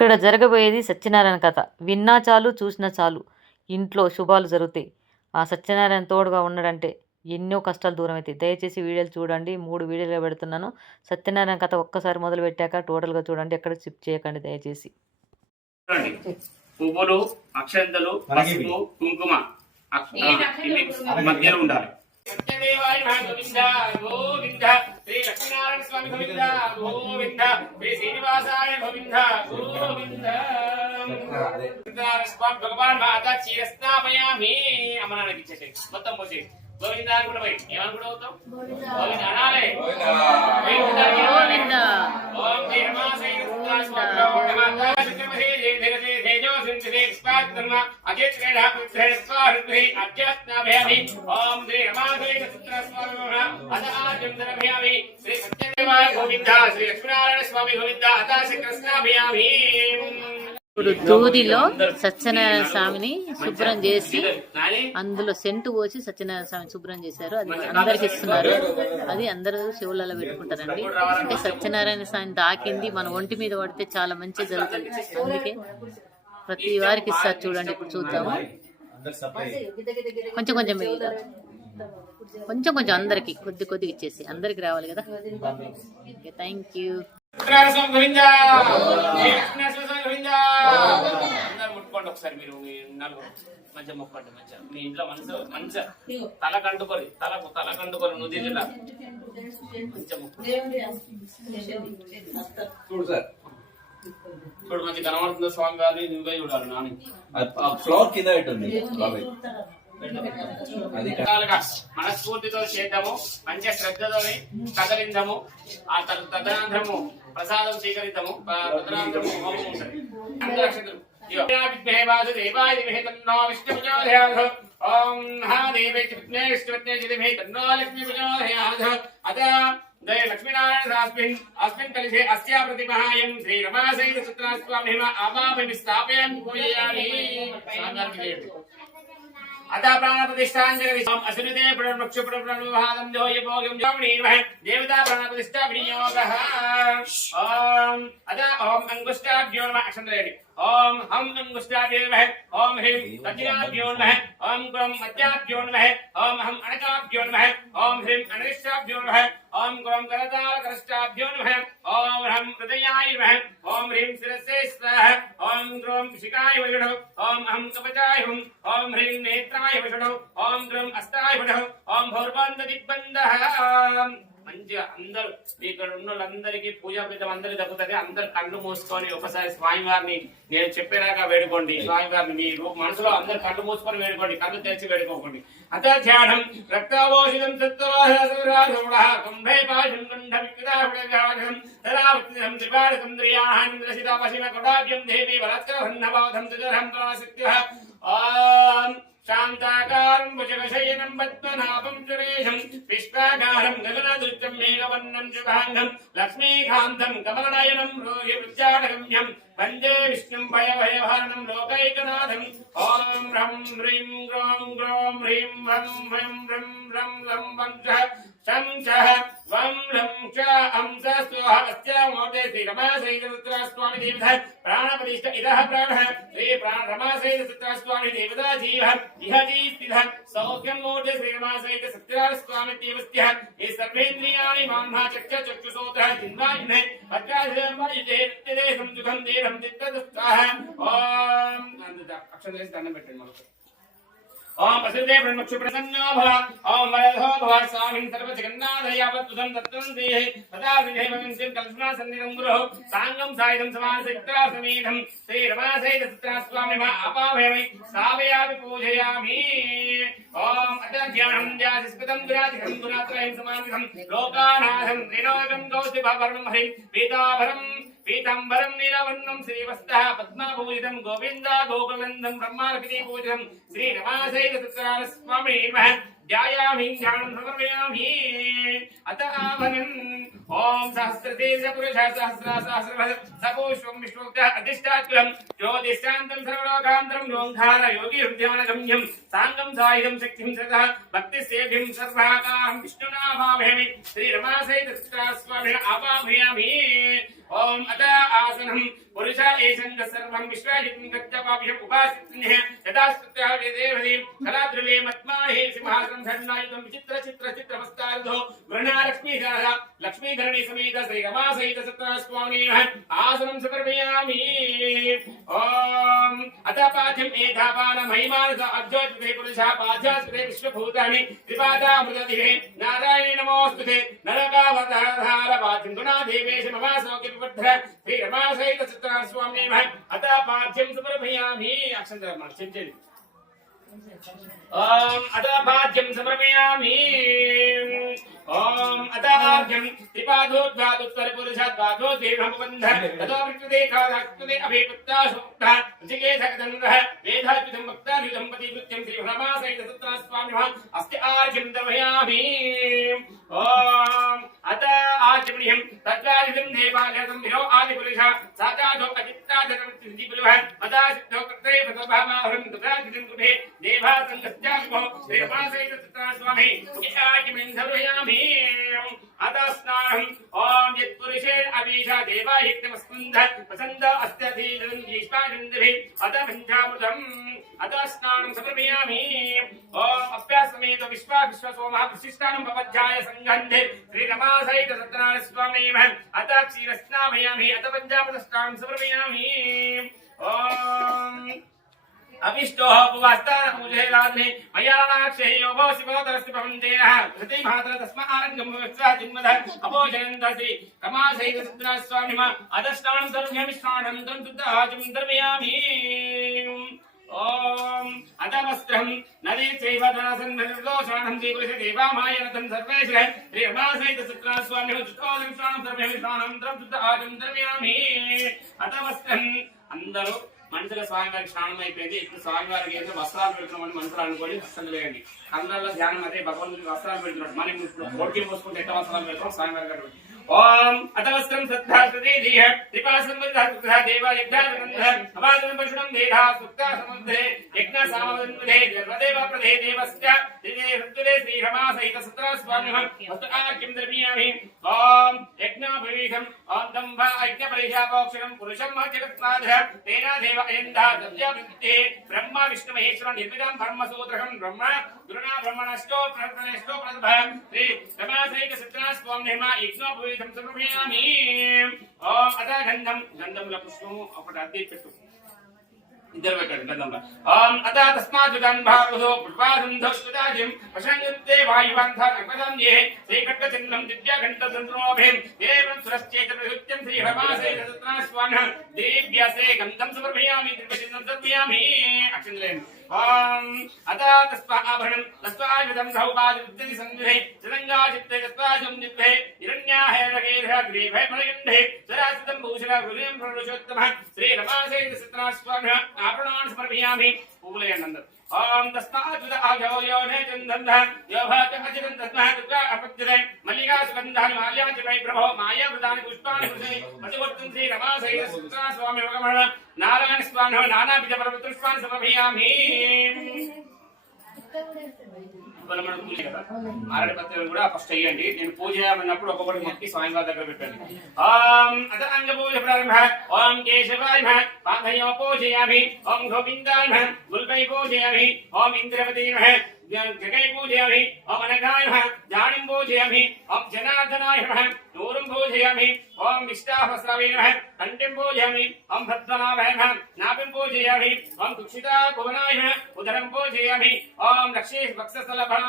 ఇక్కడ జరగబోయేది సత్యనారాయణ కథ. విన్నా చాలు, చూసినా చాలు, ఇంట్లో శుభాలు జరుగుతాయి. ఆ సత్యనారాయణ తోడుగా ఉన్నాడంటే ఎన్నో కష్టాలు దూరం అవుతాయి. దయచేసి వీడియోలు చూడండి. 3 వీడియోలు పెడుతున్నాను. సత్యనారాయణ కథ ఒక్కసారి మొదలు పెట్టాక టోటల్గా చూడండి. ఎక్కడ స్కిప్ చేయకండి దయచేసి. పువ్వులు, అక్షంతలు, పసుపు, కుంకుమ మధ్యలో ఉండాలి. సత్యదేవాయ గోవింద గోవింద, శ్రీ లక్ష్మీనారాయణ స్వామి గోవింద గోవింద, శ్రీ శ్రీనివాసాయ గోవింద గోవింద. స్వామి భగవాన్ మాత క్షీరస్నామయామి అమ్మనానికి ఇచ్చేసి మొత్తం పోసి గోవింద కూడా పోయి ఏమనుకుంటూ అవుతాం గోవింద అనాలే. ఓం శ్రీ రమాసై ఇప్పుడు దూదిలో సత్యనారాయణ స్వామిని శుభ్రం చేసి అందులో సెంటు పోసి సత్యనారాయణ స్వామిని శుభ్రం చేశారు. అది అందరికి ఇస్తున్నారు. అది అందరూ శివులలో పెట్టుకుంటారండి. అంటే సత్యనారాయణ స్వామిని తాకింది మన ఒంటి మీద పడితే చాలా మంచి జరుగుతుంది. అందుకే ప్రతి వారికి ఇస్తారు. చూడండి, ఇప్పుడు చూద్దాము. కొంచెం కొంచెం మిగులుతారు, కొంచెం కొంచెం అందరికి కొద్ది కొద్దిగా ఇచ్చేసి అందరికి రావాలి కదా. Okay, thank you. ముట్టుకోండి ఒకసారి. మీరు మంచిగా మొక్కండి. మంచిగా మీ ఇంట్లో మంచిగా తల కంటుకోరు, తల కంటుకోరు. నువ్వు జిల్లా మంచిగా చూడు, మంచి కనబడుతుంది స్వామి గారిని. నువ్వే చూడాలి. నాని ఫ్లోర్ కింద పెట్టండి. మనస్ఫూర్తితో చేద్దాము. మంచి శ్రద్ధతో కదలిందాము. ఆ తదనంతరము ప్రసాదం స్వీకరిద్దాము. తదనంతరము హోమం ఉంటుంది. ఓం మహాదేవే విష్ణుపత్నే విష్ణుపత్నే తన్నో లక్ష్మీ ప్రచోదయాత్. లక్ష్మీనారాయణ అస్మిన్ కలిసే అస్యా ప్రతిమహాయం శ్రీ రమాసైత సత్యనారాయణ స్వామి ఆవామి స్థాపయామి పూజయామి. अतः प्राण प्रतिष्ठांजलि असुरते प्रणवक्ष प्रणवादं जोयभोगं जामनीर्वह देवता प्राण प्रतिष्ठा विनियोगः. ओम अतः ओम अंगुष्ठाभ्यो नमः. अक्षंतरेणि ओम हम अंगुष्ठाभ्यो नमः. ओम ह्रीं तज्जिनाभ्यो नमः. ओम क्रम मध्याभ्यो नमः. ओम हम अणकाभ्यो नमः. ओम ह्रीं अनिष्ठाभ्यो नमः. ओम क्रम करताल करष्टाभ्यो नमः. ओम हम हृदयाय नमः. ओम ह्रीं शिरसे स्वाहा. ओम क्रम शिखाय वषडो. ओम हम कवचाय हुं. ओम ह्रीं नेत्राय वषडो. ओम क्रम अस्ताय वषडो. ओम भौर्बन्ध दिग्बन्धः. మంచిగా అందరూ ఇక్కడ ఉన్న వాళ్ళందరికీ పూజా ఫలితం అందరికి దక్కుతుంది. అందరు కళ్ళు మూసుకొని ఒకసారి స్వామి వారిని నేను చెప్పేలాగా వేడుకోండి. స్వామి వారిని మీ మనసులో అందరు కళ్ళు మూసుకొని వేడుకోండి, కళ్ళు తెరిచి వేడుకోకండి. అత ధ్యానం రక్తావోషితం శాంతాకారం భుజగశయనం పద్మనాభం సురేశం విశ్వాకారం గగనదృత్యం మేఘవర్ణం శుభాంగం లక్ష్మీకాంతం కమలనయనం రోగి వృత్యాటగమ్యం వందే విష్ణుం భయభయహారణం లోకైకనాథం. ఓం రం హ్రీం గ్రోం గ్రోం హ్రీం వం హ్రీం రం రం లం వం శం చ వం లం చ అంస స్వహ అస్యామోదే శ్రీ రమాసైత సత్యనారాయణ దేవత ప్రాణప్రతిష్ఠ ఇదః ప్రాణః శ్రీ రమాసైత సత్యనారాయణ దేవత జీవ ఇహ జీస్థిత సౌఖ్యం మూర్తి శ్రీ రమాసైత సత్యనారాయణ దేవస్య ఏ సర్వేంద్రియాణి మాన్హా చక్ష చక్షుసోతః జిన్వాయినే అత్యాధివాయుతే నిత్యదే సంసుఖం దేహం నిత్యదుఃఖః. ఓం అక్షంతలేసి దండం పెట్టండి మనకు. ओम वसुदेव ब्रह्मक्षु प्रसन्नो भव. ओम वरदो भव स्वामिन् सर्वजगन्नाथयावत्तुदं दत्तं देहि तदा विजयमविंसिं कल्पना सन्निधं गुरुः साङ्गं सायुधं समासैत्रा समेधं श्री रमासैत सत्यनारायण स्वामिनः आपाभयामि स्थापयामि पूजयामि. ओम अतज्ञानं ध्यासिस्कृतं गुराधिकं गुणात्रयं समानिधं लोकानाथं त्रिलोकं कौस्तुभवर्णं हरिं पीताभरं पीतांबरं नीलवर्णं श्रीवस्तः पद्मभूषितं गोविन्द गोकुलनन्दं ब्रह्मार्पिते पूजितं श्री रमासैत सत्यनारायण स्वामिने नमः. ध्यायामि ध्यानं समर्पयामि अत आवनं ओम सहस्रतीर्थ पुरुष सहस्र सपुष्पं विष्णुक्तः अधिष्ठात्वं ज्योतिषान्तं सर्वलोकान्तरं योऽङ्कार योगी हृदयानगम्यं साङ्गं सायुधं शक्तिं सदा भक्तिसेव्यं सर्वाकारं विष्णुना भावयामि श्रीरमासहित स्वामिना आवाहयामि ओम अत आसनं पुरुष एषङ्ग सर्वं विश्वाजितं गच्छवाभ्यम् उपासितः यदा स्तुत्याः वेदेवति कलाद्रुले मत्माहे सिंहासनं धरणायुधं विचित्र चित्र चित्रमस्तारधो वृणालक्ष्मीधरः लक्ष्मीधरणी समेत श्रीरमासहित सत्यस्वामिनः आसनं समर्पयामि ओम अत पाठ्यम् एतावान महिमानस अब्जोत्पते पुरुषः पाध्यास्पते विश्वभूतानि त्रिपादामृतदिवे नारायण नमोऽस्तुते नरकावतार पाठ्यं गुणादेवेश ममासोके विवर्धर श्रीरमासहित सत्यस्वामिनः अत पाठ्यं समर्पयामि अक्षरधर्म चिंतन ओम अदाभाज्यं समर्पयामि ओम अदाभाज्यं त्रिपादोद्वादोत्तर पुरुषाद्वादो देवबन्ध ततो विकृते काराक्तुते अभिपत्ता सुक्ता जिगे धगदन्धः वेदापितं भक्ताभितं पतिवृत्यं श्रीरमासहित सत्यस्वामिनः अस्ति आर्यं दर्शयामि ओम अत आचमनीयं तत्वादितं देवालयं विरो आदिपुरुषः साक्षातो अचित्तादरं सिद्धिपुरुषः मदासिद्धो कृते भगवाहरं दुरादितं कुटे देवासंगस्यागो श्रीरमासहित सत्यस्वामी आचमनीयं दर्शयामि अत स्नानं ओम यत्पुरुषेण अवीशा देवायुक्तमस्कन्ध वसन्त अस्त्यधीरं जीष्टानन्दभिः अत पञ्चामृतम् अत स्नानं समर्पयामि ओम अभ्यासमेत विश्वासोमः विशिष्टानं भवज्जाय संगन्धे श्रीरमासहित सत्यनारायणस्वामिनः अत क्षीरस्नामयामि अत पञ्चामृतस्नानं समर्पयामि ओम अभिष्टोः उपवास्तानपूजे रात्रे मयानाक्षे योगो शिवोदरस्य भवन्तेनः धृति मात्र तस्मा आरङ्गमुत्सा जिन्मदः अपोजयन्तसि रमासहित सत्यनारायणस्वामिनः अदस्नानं सर्वमिश्राणं तं शुद्धहाजं दर्शयामि ओम अतवस्त्रं नदी चैव धनसन्निर्दोषाणं श्रीपुरुष देवामायनतं सर्वेश्वर श्रीरमासहित सत्यनारायणस्वामिनः शुद्धोदरं स्नानं सर्वमिश्राणं तं शुद्धहाजं दर्शयामि अतवस्त्रं అందరూ మనుషుల స్వామివారికి స్నానం అయిపోయింది. ఇప్పుడు స్వామివారికి అయితే వస్త్రాలు పెడుతున్నామని మనుషులు అనుకోండి, వస్త్రాలు వేయండి. అందరిలో ధ్యానం అయితే భగవంతుడికి వస్త్రాలు పెడుతున్నాడు. మనం ఇప్పుడు కోటి పోసుకుంటే ఎట్లా వస్త్రాలు పెడతాం స్వామివారి గారు. ओम अतवस्त्रं सद्धा सुदीधिः त्रिपासंबद्धः देवा यज्ञानन्दः अवादनं पशुनं देधा सुक्ता समुद्रे यज्ञसामवन्मुदे देवदेव प्रदे देवस्य दिने हृदये श्रीरमासहित सत्यनारायणस्वामिनः वस्तुआज्ञं दर्शयामि ओम यज्ञोपवीतं ओम दम्भ यज्ञपरिशापोक्षणं पुरुषं जगत्पादः तेन देव अयन्धा दव्यावृत्ते ब्रह्म विष्णु महेश्वर निर्मितं ब्रह्मसूत्रकं ब्रह्म गुरुणा ब्रह्मणष्टो प्रकरणष्टो प्रदभः श्री रमासहित सत्यनारायणस्वामिनः यज्ञोपवीतं समर्पयामि ओम अतः गंधम गंधमुల పుష్పము ఒకటి అద్దె పెట్టు इधर बैठो गंधम ओम अतः तस्मात् गंधावधो पुष्पासंधो सुदाजिं प्रसंयुक्ते वायुवन्था कपदं ये श्रीकट्टचन्द्रं दिव्यघण्टसंद्रोभें एवं सुरश्चेत प्रयुक्तं श्रीरमासहित सत्यनारायणस्वामिनः दिव्यसे गन्धं समर्पयामि दिव्यचिन्नं समर्पयामि अक्षन्द्रेण ओम अतः तस्माभरणं तस्मायुधं सौभाग्यवृद्धि सन्निधे चरङ्गाचित्ते तस्माजुं निद्धे हिरण्याहेरगेरः ग्रीभे मणिगण्धे सरासितं भूषण हृदयं पुरुषोत्तमः श्रीरमासहित सत्यनारायणस्वामिनः आपणान् समर्पयामि पूलयनन्दन ओम तस्मात् आजो यो ने चन्दन्धः यो भात अचिरं तस्मात् दुर्गा अपत्यते मल्लिका सुगन्धानि माल्यानि वै प्रभो माया वृतानि पुष्पाणि पुरुषे प्रतिवर्तं श्रीरमासहित सत्यनारायणस्वामिनः भगवान् नारायणस्वामिनः नानाविध पर्वतपुष्पाणि समर्पयामि మనం పూజ కదా ఆరడి పత్రం కూడా ఫస్ట్ చేయండి. నేను పూజ చేయమన్నప్పుడు ఒక్కొక్కటి మొక్కి స్వామివారి దగ్గర పెట్టండి. ఓం అత అంగ పూజ ప్రారంభ ఓం కేశవాయ నమః పాదయో పూజయామి ఓం గోవిందాయ నమః గుల్పై పూజయామి ఓం ఇంద్రవతి నమః जगै पूजयामि ओम अनघाय नमः जानिं पूजयामि ओम जनार्दनाय नमः नूरं पूजयामि ओम विष्टाहस्रावे नमः कंठं पूजयामि ओम भद्रनाभाय नमः नाभिं पूजयामि ओम तुक्षिता भुवनाय नमः उदरं पूजयामि ओम लक्ष्मी वक्षस्थलभा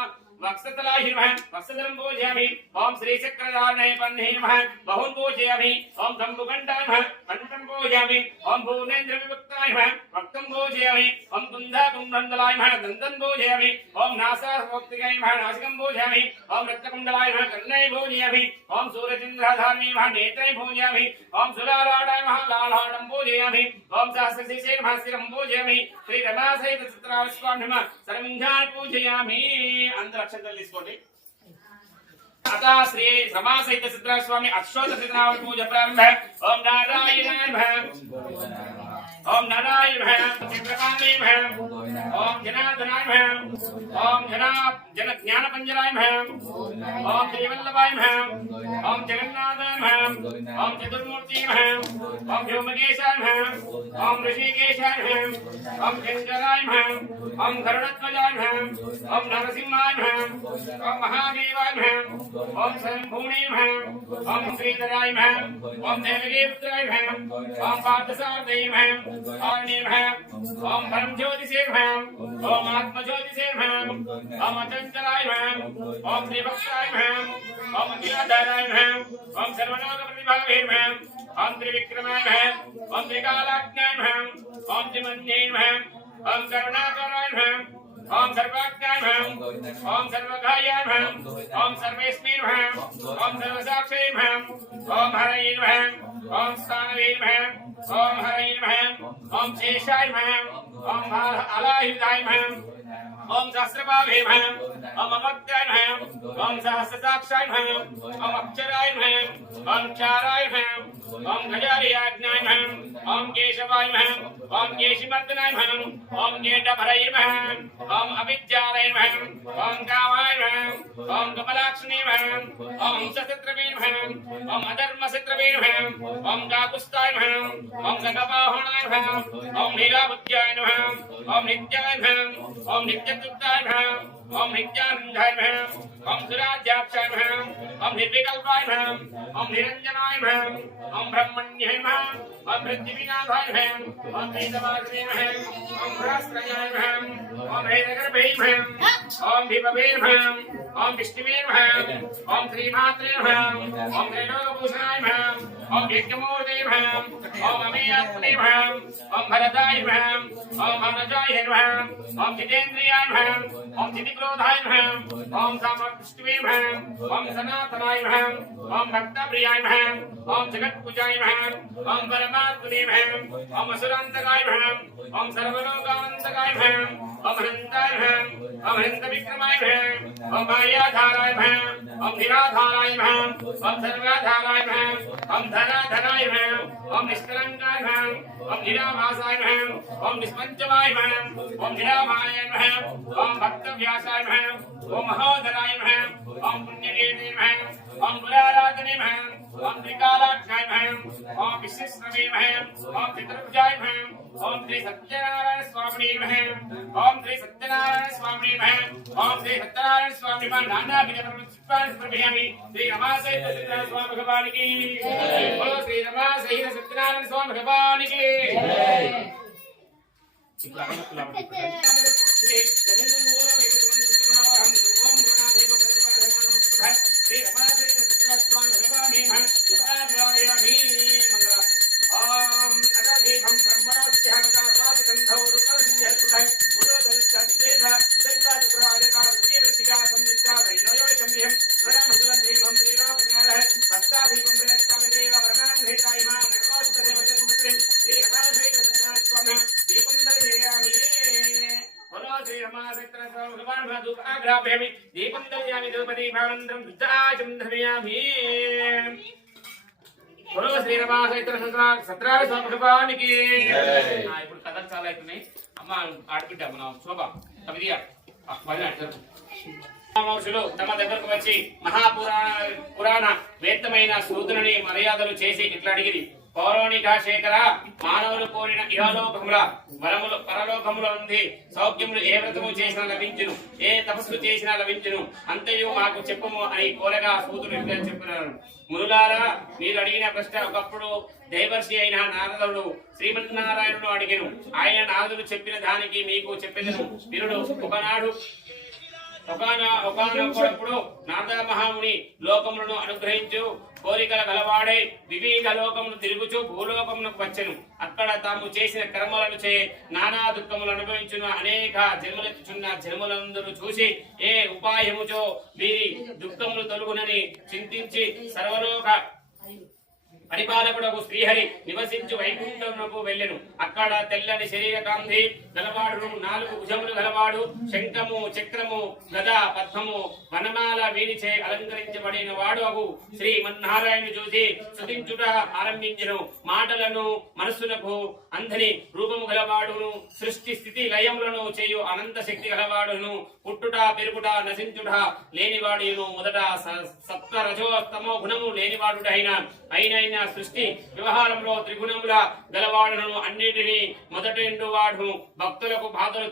वक्षस्थलाय नमः वक्षस्थलं पूजयामि ओम श्रीचक्रधारणाय पन्ने नमः बहुं पूजयामि ओम जम्बुकण्ठाय नमः कंठं पूजयामि ओम भुवनेन्द्रविभक्ताय नमः वक्त्रं पूजयामि ओम कुन्धकुण्डलाय नमः दन्तं पूजयामि ओम नासाभक्तिकाय नमः नासिकं पूजयामि ओम रक्तकुण्डलाय नमः कर्णै पूजयामि ओम सूर्यचन्द्रधारणे नमः नेत्रै पूजयामि ओम सुलालाटाय नमः लालाटं पूजयामि ओम सहस्रशीर्षे नमः शिरं पूजयामि श्रीरमासहित सत्यनारायणस्वामिनः सर्वविघ्नान् पूजयामि अंतर అక్షంతలు తీసుకోండి. అతా శ్రీ రమాసహిత సిద్ధరామస్వామి అక్షోత సిద్ధనామ పూజ ప్రారంభ. ఓం నారాయణాయ నమః. ఓం నారాయణాయ నమః. చంద్రకాంతాయ నమః. ఓం జనార్దనాయ నమః. ఓం జ్ఞానపంజరాయ నమః. ఓం శ్రీవల్లభాయ నమః. ఓం జగన్నాథాయ నమః. ఓం చతుర్మూర్తి నమః. ఓం వ్యోమకేశాయ నమః. ఓం ఋషికేశాయ నమః. ఓం శంకరాయ నమః. ఓం గరుడధ్వజాయ నమః. ఓం నరసింహాయ నమః. ఓం మహాదేవాయ నమః. ఓం శంభూనే నమః. ఓం శ్రీధరాయ నమః. ఓం దేవగీపుత్రాయ నమః. ఓం పార్థసారథాయ నమః. ఓం నమః. ఓం పరంజ్యోతిషే నమః. ఓం ఆత్మజ్యోతిషే నమః. ఓం అచంచలాయ నమః. ఓం శ్రీభక్తాయ నమః. ఓం అఖిలాధారాయ నమః. ఓం సర్వలోక ప్రతిభావే నమః. ఓం త్రివిక్రమాయ నమః. ఓం త్రికాలాజ్ఞాయ నమః. ఓం త్రిమన్యే నమః. ఓం కరుణాకరాయ నమః. ఓం సర్వాజ్ఞాయ నమః. ఓం సర్వగాయాయ నమః. ఓం సర్వేస్మే నమః. ఓం సర్వసాక్షే నమః. ఓం హరయే నమః. ఓం స్థానవే నమః. ఓం హరయే నమః. ఓం శేషాయ నమః. ఓం అలాయుధాయ నమః. ఓం సహస్రబాహే నమః. ఓం అమగ్రాయ నమః. ఓం సహస్రసాక్షాయ నమః. ఓం అక్షరాయ నమః. ఓం క్షారాయ నమః. ఓం గజారియాజ్ఞాయ నమః. ఓం కేశవాయ నమః. ఓం కేశిమర్దనాయ నమః. ఓం కేటభరయ నమః. ఓం అవిద్యాలయ నమః. ఓం కామాయ నమః. ఓం కమలాక్షణే నమః. ఓం సశత్రవే నమః. ఓం అధర్మశత్రవే నమః. ఓం కాకుస్థాయ నమః. ఓం గగవాహనాయ నమః. ఓం నీలాబుద్ధ్యాయ నమః. ఓం నిత్యాయ నమః. ఓం నిత్యతృప్తాయ నమః. ఓం నిత్యానందాయ నమః. ఓం సురాజ్యాక్షాయ నమః. ఓం నిర్వికల్పాయ నమః. ఓం నిరంజనాయ నమః. ఓం బ్రహ్మణ్యాయ నమః. ఓం పృథ్వీనాథాయ నమః. ఓం వేదవాసినే నమః. ఓం పురాస్త్రయాయ నమః. ఓం వేదగర్భే నమః. ఓం విభవే నమః. ఓం విష్ణువే నమః. ఓం శ్రీమాత్రే నమః. ఓం త్రైలోకభూషణాయ నమః. ఓం యజ్ఞమూర్తే నమః. ఓం అమేయాత్మనే నమః. ఓం భరతాయ నమః. ఓం మనజాయ నమః. ఓం జితేంద్రియాయ నమః. ఓం జితిక్రోధాయ నమః. ఓం సమవిష్ణువే నమః. ఓం సనాతనాయ నమః. ఓం భక్తప్రియాయ నమః. ఓం జగత్పూజాయ నమః. ఓం పరమాత్మనే నమః. ఓం అసురాంతకాయ నమః. ఓం సర్వలోకానంతకాయ నమః. ఓం అనంతాయ నమః. ఓం అనంత విక్రమాయ నమః. ఓం మాయాధారాయ నమః. ఓం నిరాధారాయ నమః. ఓం సర్వాధారాయ నమః. ఓం ధనాధనాయ నమః. ఓం నిష్కలంకాయ నమః. ఓం నిరాభాసాయ నమః. ఓం నిస్పంచమాయ నమః. ఓం నిరామాయ నమః. ఓం భక్తవ్యాసాయ నమః. ఓం మహోదరాయ నమః. ఓం పుణ్యదేవే నమః. ఓం పురారాధనే నమః. ఓం త్రికాలాక్షాయ నమః. ఓం విశ్వేశ్వరే నమః. ఓం చతుర్భుజాయ నమః. ఓం శ్రీ సత్యనారాయణ స్వామినే నమః. ఓం శ్రీ సత్యనారాయణ స్వామినే నమః. ఓం శ్రీ సత్యనారాయణ స్వామి నానావిధ ప్రతిష్ఠామి శ్రీ రమాసహిత సత్యనారాయణ స్వామి భగవానికి ఓం శ్రీ రమాసహిత సత్యనారాయణ స్వామి భగవానికి దీపం దర్శయామి ద్రౌపదీ భావంద్రం దుర్గాచం ధర్మయామి సత్యనారాయణ స్వామి భగవానికి ఇప్పుడు కథలు చాలా అవుతున్నాయి. అమ్మ ఆడబిడ్డ మన శోభ మహర్షులు తమ దగ్గరకు వచ్చి పురాణ వేత్తమైన సూతులని మర్యాదలు చేసి ఇట్లా అడిగింది. పౌరాణిక శేఖర మానవులు కోరిన ఇహలోకముల వరములు పరలోకముల ఉంది సౌఖ్యములు ఏ వ్రతము చేసినా లభించును, ఏ తపస్సు చేసినా లభించును, అంతయు మాకు చెప్పుము అని కోరగా సూతుడు ఇట్లా చెప్పినారు. మునులారా, మీరు అడిగిన ప్రశ్న ఒకప్పుడు దైవర్షి అయిన నారదుడు శ్రీమన్నారాయణుడు అడిగెను. ఆయన నారదుడు చెప్పిన దానికి మీకు చెప్పెదను. వీరుడు ఒకనొకప్పుడు నారద మహాముని లోకములను అనుగ్రహించు కోరికల గలవాడే వివిధ లోకమును తిరుగుచు భూలోకమునకు వచ్చెను. అక్కడ తాము చేసిన కర్మలను చే నానా దుఃఖములు అనుభవించున్న అనేక జన్మలెత్తుచున్న జన్మలందరూ చూసి ఏ ఉపాయముచో వీరి దుఃఖములు తొలుగునని చింతించి పరిపాలకుడకు శ్రీహరి నివసించు వైకుంఠమునకు వెళ్ళెను. అక్కడ తెల్లని శరీర కాంతి గలవాడును, 4 భుజములు గలవాడు, శంఖము చక్రము గద పద్మము వనమాల వీనిచే అలంకరించబడిన వాడు అగు శ్రీమన్నారాయణుని చూసి స్తుతించుట ఆరంభించెను. మాటలను మనస్సునకు అంధని రూపము గలవాడును, సృష్టి స్థితి లయములను చేయు అనంత శక్తి గలవాడును, పుట్టుట పెరుగుట నశించుట లేనివాడును, మొదట సప్త రజో తమో గుణము లేనివాడుటైన సృష్టి వ్యవహారంలో త్రిగుణముల గలవాడును, అన్నిటినీ మొదటి వాడును, భక్తులకు బాధలు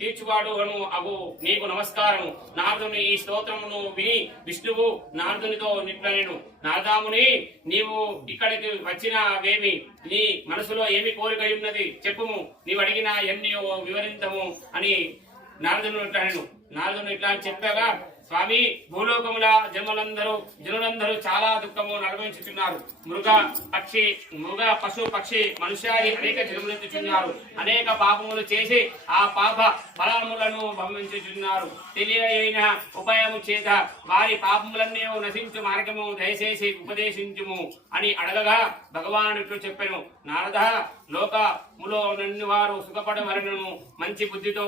తీర్చువాడును అగు నీకు నమస్కారము. నారదుని ఈ స్తోత్రమును విని విష్ణువు నారదునితో నిట్లనెను. నారదాముని, నీవు ఇక్కడికి వచ్చినవేమి? నీ మనసులో ఏమి కోరిక ఉన్నది చెప్పుము, నీవు అడిగిన ఎన్ని వివరించము అని నారదుని ఇట్లా చెప్పగా, స్వామి, భూలోకముల జనులందరూ చాలా దుఃఖము అనుభవించుచున్నారు. మృగ పశు పక్షి మనుష్యాది అనేక జన్మలెత్తుచున్నారు. అనేక పాపములు చేసి ఆ పాప ఫలములను భవించుచున్నారు. తెలియైన ఉపాయము చేత వారి పాపములన్నీ నశించు మార్గము దయచేసి ఉపదేశించుము అని అడగగా భగవానుడు చెప్పెను. నారద, లోకములో నన్ను వారు సుఖపడవలనను మంచి బుద్ధితో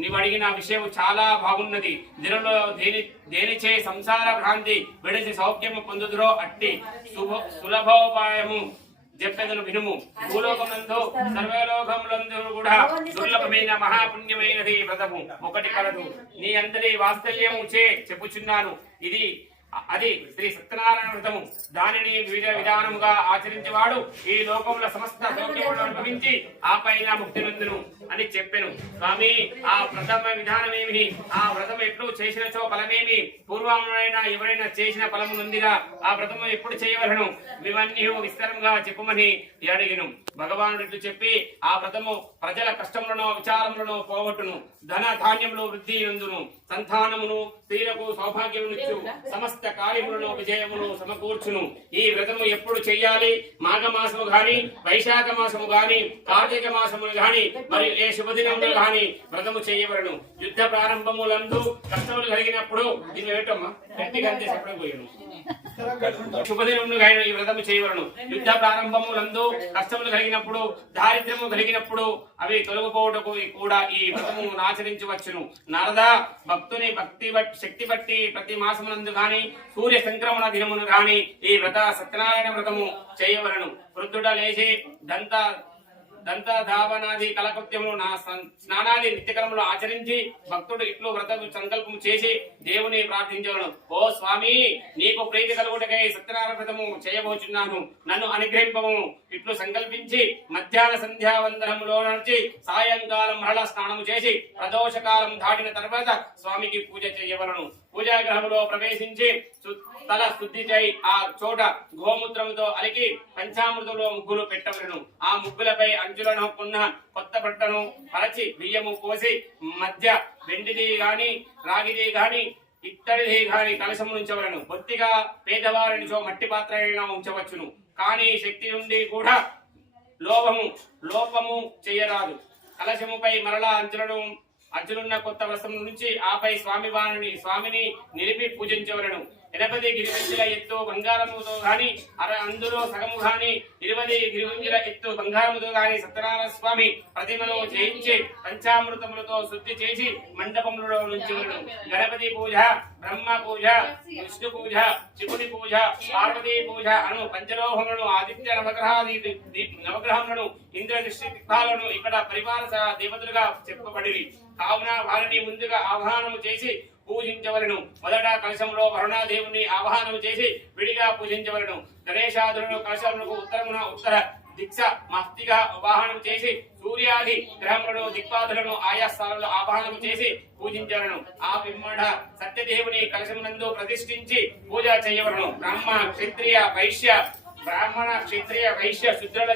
నీవడిగిన విషయం చాలా బాగున్నది. జనులో దేనిచే సంసార భ్రాంతి విడిచి సౌఖ్యము పొందుదురో అట్టి సులభోపాయము చెప్పెదను వినుము. భూలోకమందు సర్వలోకములందు కూడా దుర్లభమైన మహాపుణ్యమైనది వ్రతము ఒకటి కలదు. నీ అందరి వాత్సల్యము చే చెప్పుచున్నాను. అది శ్రీ సత్యనారాయణ వ్రతము. దానిని వివిధ విధానముగా ఆచరించేవాడు ఈ లోకంలో సమస్త సౌఖ్యములను అనుభవించి ఆ పైన ముక్తి నందును అని చెప్పెను. స్వామి, ఆ ప్రథమ విధానమేమి? ఆ వ్రతం ఎప్పుడు చేసినచో ఫలమేమి? పూర్వమైనా ఎవరైనా చేసిన ఫలము నొందిగా ఆ వ్రతము ఎప్పుడు చేయవలను? ఇవన్నీ విస్తరంగా చెప్పుమని అడిగిను. భగవానుడు చెప్పి, ఆ వ్రతము ప్రజల కష్టములను విచారములను పోగొట్టును, ధన ధాన్యములు వృద్ధి నందును, సంతానమును స్త్రీలకు సౌభాగ్యమునిచ్చు, సమస్త కార్యములను విజయమును సమకూర్చును. ఈ వ్రతము ఎప్పుడు చెయ్యాలి? మాఘమాసము గాని, వైశాఖ మాసము గాని, కార్తీక మాసములు గాని, మరి ఏ శుభదినములు గాని వ్రతము చేయవలను. యుద్ధ ప్రారంభములందు కష్టములు కలిగినప్పుడు దీన్ని ఏటమ్మా గట్టిగా అంతే చెప్పకపోయాను. శుభదినములు గాని ఈ వ్రతము చేయవలను. యుద్ధ ప్రారంభములందు కష్టములు కలిగినప్పుడు, దారిద్ర్యము కలిగినప్పుడు అవి తొలగిపోవటకు కూడా ఈ వ్రతము ఆచరించవచ్చును. నారద, భక్తుని శక్తి బట్టి ప్రతి మాసమునందు గాని, సూర్య సంక్రమణ దినమును గాని ఈ సత్యనారాయణ వ్రతము చేయవలను. వృద్ధుడ లేచి దంత ధావనాది కలకృత్యములు స్నానాది నిత్యకరములు ఆచరించి భక్తుడు ఇట్లు వ్రత సంకల్పము చేసి దేవుని ప్రార్థించవలను. ఓ స్వామి, నీకు ప్రీతి కలుగుటకై సత్యనారాయణ వ్రతము చేయబోచున్నాను, నన్ను అనుగ్రహింపము ఇట్లు సంకల్పించి మధ్యాహ్న సంధ్యావందనములో నుంచి సాయంకాలం మరల స్నానము చేసి ప్రదోషకాలం దాటిన తర్వాత స్వామికి పూజ చేయవలను. పూజాగ్రహములో ప్రవేశించి తల శుద్ధి చేయి ఆ చోట గోమూత్రముతో అలికి పంచామృతంలో ముగ్గులు పెట్టవలను. ఆ ముగ్గులపై అంచులను కొన్న కొత్త బట్టను పరచి బియ్యము పోసి మధ్య వెండిది గాని రాగిది గాని ఇత్తడిది గాని కలశము ఉంచవలను. బొత్తిగా పేదవారినిచో మట్టి పాత్ర ఉంచవచ్చును. కానీ శక్తి నుండి కూడా లోపము చేయరాదు. కలశముపై మరలా అంచులున్న కొత్త వస్త్రం నుంచి ఆపై స్వామిని నిలిపి పూజించవలను. 80 గిరివంజుల ఎత్తు బంగారముతో గాని, అందులో సగము గాని 20 గిరివంజుల ఎత్తు బంగారముతో గాని సత్యనారాయణ స్వామి ప్రతిమలో చేయించి పంచామృతములతో శుద్ధి చేసి మండపములలో ఉంచవలను. గణపతి పూజ, బ్రహ్మ పూజ, విష్ణు పూజ, శివుని పూజ, పార్వతీ పూజ అను పంచలోహములను, ఆదిత్య నవగ్రహములను, ఇంద్ర దృష్టిలను ఇక్కడ పరివార దేవతలుగా చెప్పబడివి. కావున వారిని ముందుగా ఆహ్వానము చేసి పూజించవలను. మొదట కలశంలో వరుణాదేవుని ఆవాహనం చేసి విడిగా పూజించవలను. గణేశాదులను కలశములకు ఉత్తర దిక్ష మస్తిగా ఆవాహనం చేసి సూర్యాది గ్రహములను దిక్పాదులను ఆయా స్థానంలో ఆవాహనం చేసి పూజించవలను. ఆ పిమ్మట సత్యదేవుని కలశమునందు ప్రతిష్ఠించి పూజ చేయవలను. బ్రాహ్మణ క్షత్రియ వైశ్య శుద్రుల